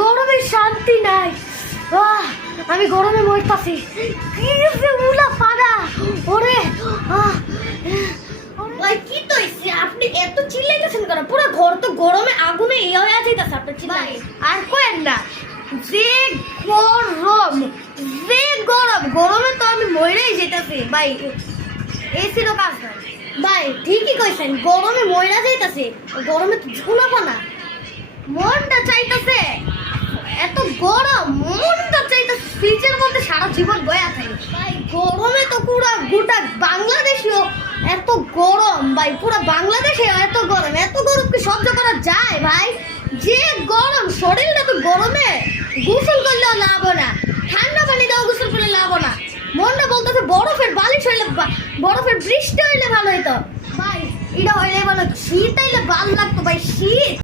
গরমে শান্তি নাই। আমি গরমে মরতাছি। কি যে উলা পাড়া ওরে। ভাই কি তো আপনি এত চিল্লাইতেছেন কেন? পুরো ঘর তো গরমে আগুনে ইয়ে হয়ে যাইতাছে আপনার চিল্লাই। আর কোয়েন না, যে গরম, যে গরম, গরমে তো আমি মরেই যেতেছি ভাই। এসিরও কাজ নাই ভাই। ঠিকই কইছেন, গরমে মইরা যাইতাছে। গরমে তো ঝুলাবো না। মনটা চাইতেছে এত গরম, মনটা চাইতেছে ফ্রিজের মধ্যে সারা জীবন বয়া থাকে ভাই। গরমে তো পুরা গোটা বাংলাদেশেও এত গরম ভাই। পুরা বাংলাদেশে এত গরম, এত গরম কি সহ্য করা যায় ভাই? যে গরম, শরীরটা তো গরমে গোসল করলেও লাভ না, ঠান্ডা পানি দাও গোসল করলে লাভ না। মনটা বলতেছে বরফের বালিশ হইলে, বরফের বৃষ্টি হইলে ভালো হইতো ভাই। এটা হইলে ভালো, শীত হইলে ভালো লাগতো ভাই। শীত